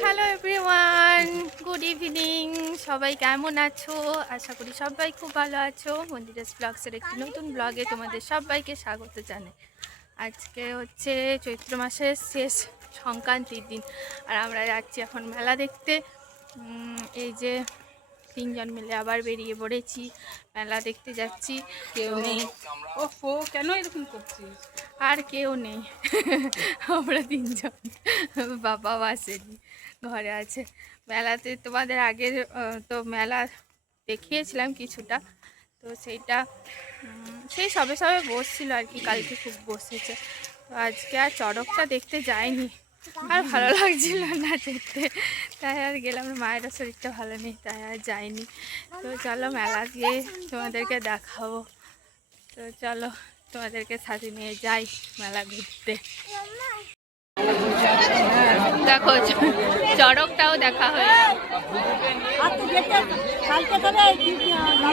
Hello everyone, good evening. সবাই কেমন আছো? আশা করি সবাই খুব ভালো আছো। মন্দিরাস ব্লগসের একটি নতুন ব্লগে তোমাদের সবাইকে স্বাগত জানাই। আজকে হচ্ছে চৈত্র মাসের শেষ সংক্রান্তির দিন, আর আমরা যাচ্ছি এখন মেলা দেখতে। এই যে তিনজন মিলে আবার বেরিয়ে পড়েছি, মেলা দেখতে যাচ্ছি। কেউ নেই। ওফো, কেন এরকম করছিস? আর কেউ নেই, আমরা তিনজন, বাবাও আসেনি, ঘরে আছে। মেলাতে তোমাদের আগের তো মেলা দেখিয়েছিলাম কিছুটা, তো সেইটা সেই সবে সবে বসছিল আর কি, কালকে খুব বসেছে। তো আজকে আর চড়কটা দেখতে যাইনি, আর ভালো লাগছিল না যেতে, তাই আর গেলাম না। মায়েরও শরীরটা ভালো নেই, তাই আর যাইনি। তো চলো মেলা গিয়ে তোমাদেরকে দেখাবো। তো চলো তোমাদেরকে সাথে নিয়ে যাই মেলা ঘুরতে। দেখো চড়কটাও দেখা হয়ে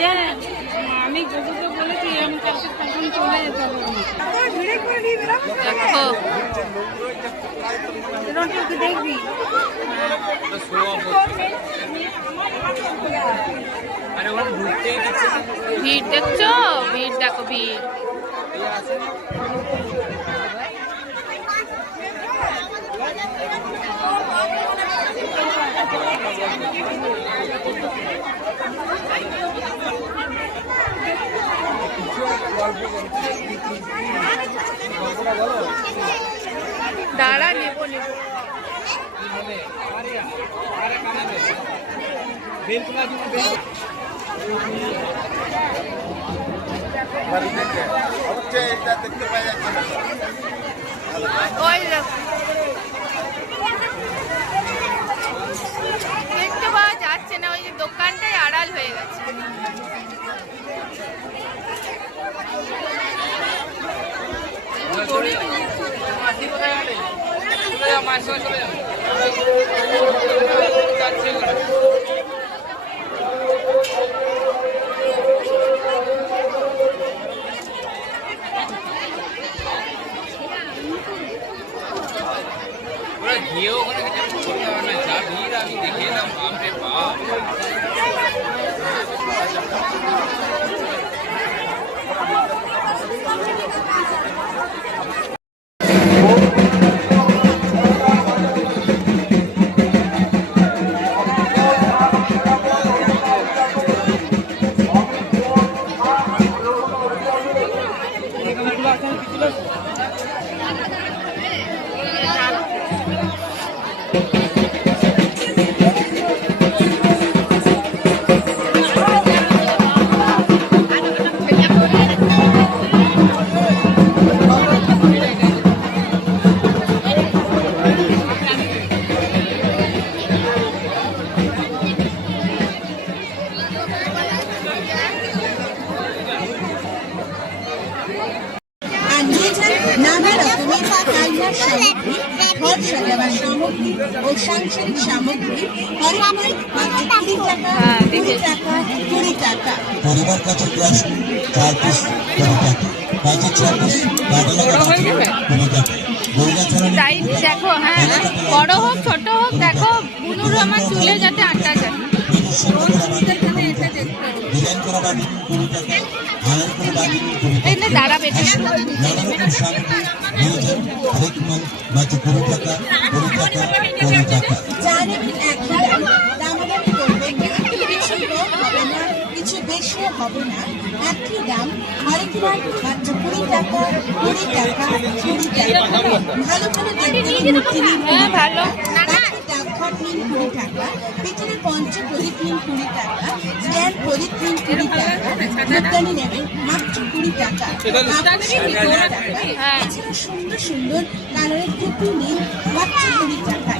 গেল। আমি গজুকে বলেছি আমি কালকে তখন চলে যেতে হবে। দেখো দেখবি ভিড় দেখছো? ভিড় দেখো, ভিড়। দাঁড়া, নেবো নেবো। ওই দেখতে পাওয়া যাচ্ছে না, ওই যে দোকানটাই আড়াল হয়ে গেছে। গিয়ে ওখানে কিছু করতে হবে না, যা ভিড় আমি দেখে এলাম, বাপরে বাপ। সাংসারিক সামগ্রী পরিবার কাছে গ্যাস 4 পিস 20 টাকা, কাজে 6 পিস 20 টাকা। দেখো, হ্যাঁ বড় হোক ছোট হোক, দেখো বুনুর আমার চুলে যাতে আটা যায়। দাঁড়াবে কিছু বেশি হবে না, একই দাম আরেকটি মাত্র 20 টাকা 20 টাকা 20 টাকা। ভালো ভালো মূর্তি নিন, ভালো ডাকঘর নিন 20 টাকা, পিছনে পঞ্চ প্রদীপ নিন 20 টাকা, স্ট্যান্ড প্রদীপ নিন 20 টাকা, ধূপদানি নেবেন মাত্র 20 টাকা। এছাড়া সুন্দর সুন্দর কালারের টুপি নিন মাত্র 20 টাকা।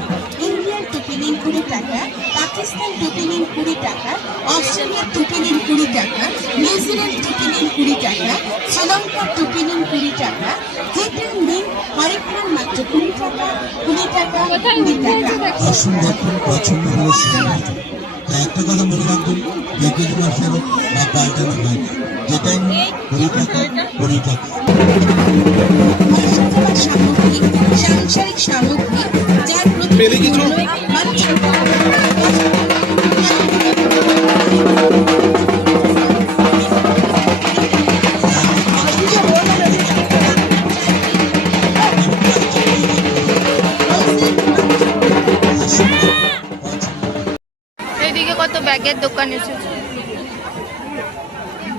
ইন্ডিয়ান টুপি নিন 20 টাকা, পাকিস্তান টুপি নিন 20 টাকা, অস্ট্রেলিয়ার টুপি নিন 20 টাকা, নিউজিল্যান্ড টুপি নিন 20 টাকা, শ্রীলঙ্কার টুপি নিন 20 টাকা, যেটা নিন হরেকবার মাত্র 20 টাকা 20 টাকা 20 টাকা। পছন্দ হলে একটা কথা মনে রাখবেন, দেখে ফেরত বা পাল্টানো হয়। যেটা 20 টাকা ঘর সাজাবার সামগ্রী, সাংসারিক সামগ্রী, যার প্রতিটি মূল্য মাত্র এইদিকে কত ব্যাগের দোকান এসেছে,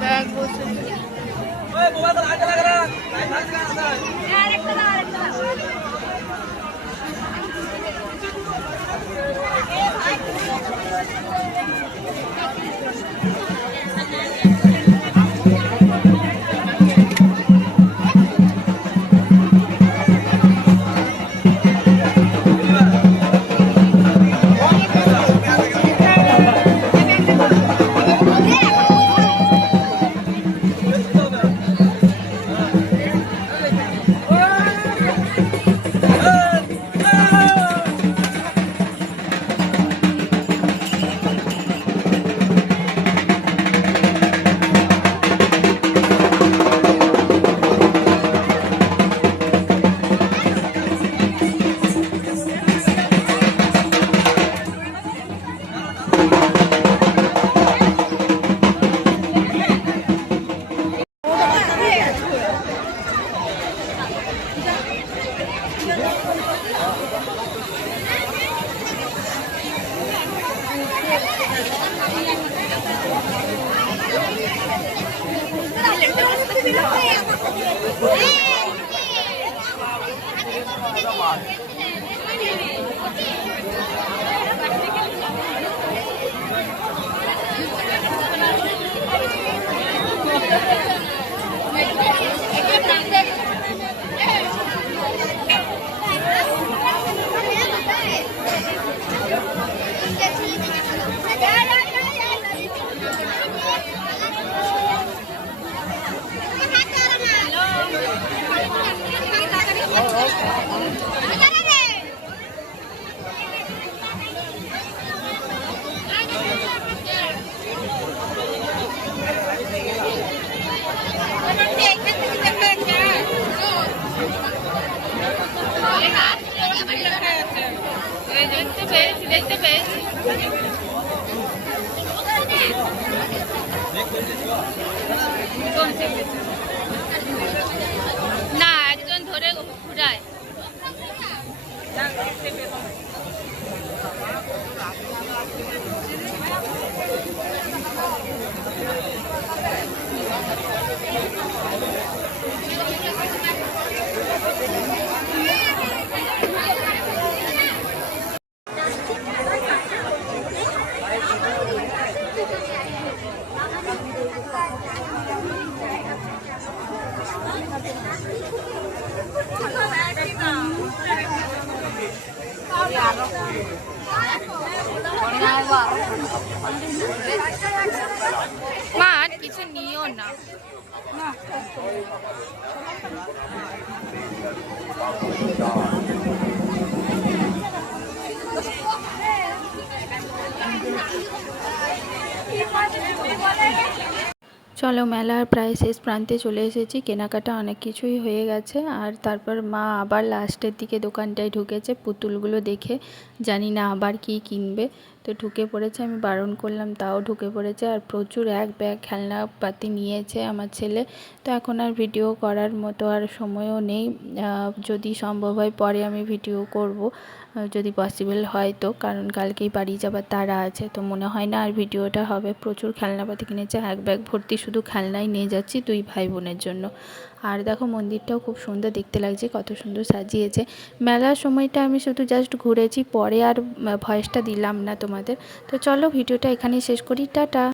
ব্যাগ বসেছে। দেখতে পেয়েছি। না, একজন ধরে ঘুরায়। মা আর কিছু নিও না। চলো, মেলার প্রায় শেষ প্রান্তে চলে এসেছি। কেনাকাটা অনেক কিছুই হয়ে গেছে। আর তারপর মা আবার লাস্টের দিকে দোকানটায় ঢুকেছে পুতুলগুলো দেখে, জানি না আবার কি কিনবে। তো ঢুকে পড়েছে, আমি বারণ করলাম তাও ঢুকে পড়েছে। আর প্রচুর এক ব্যাগ খেলনাপাতি নিয়েছে আমার ছেলে। তো এখন আর ভিডিও করার মতো আর সময়ও নেই। যদি সম্ভব হয় পরে আমি ভিডিও করব, যদি পসিবল হয় তো, কারণ কালকেই বাড়ি যাবার তাড়া আছে। তো মনে হয় না আর ভিডিওটা হবে। প্রচুর খেলনাপাতি কিনেছে, এক ব্যাগ ভর্তি শুধু খেলনাই নিয়ে যাচ্ছি 2 ভাই বোনের জন্য। আর দেখো মন্দিরটাও খুব সুন্দর দেখতে লাগছে, কত সুন্দর সাজিয়েছে। মেলার সময়টা আমি শুধু জাস্ট ঘুরেছি, পরে আর ভয়েসটা দিলাম না তোমাদের। তো চলো ভিডিওটা এখানেই শেষ করি, টাটা।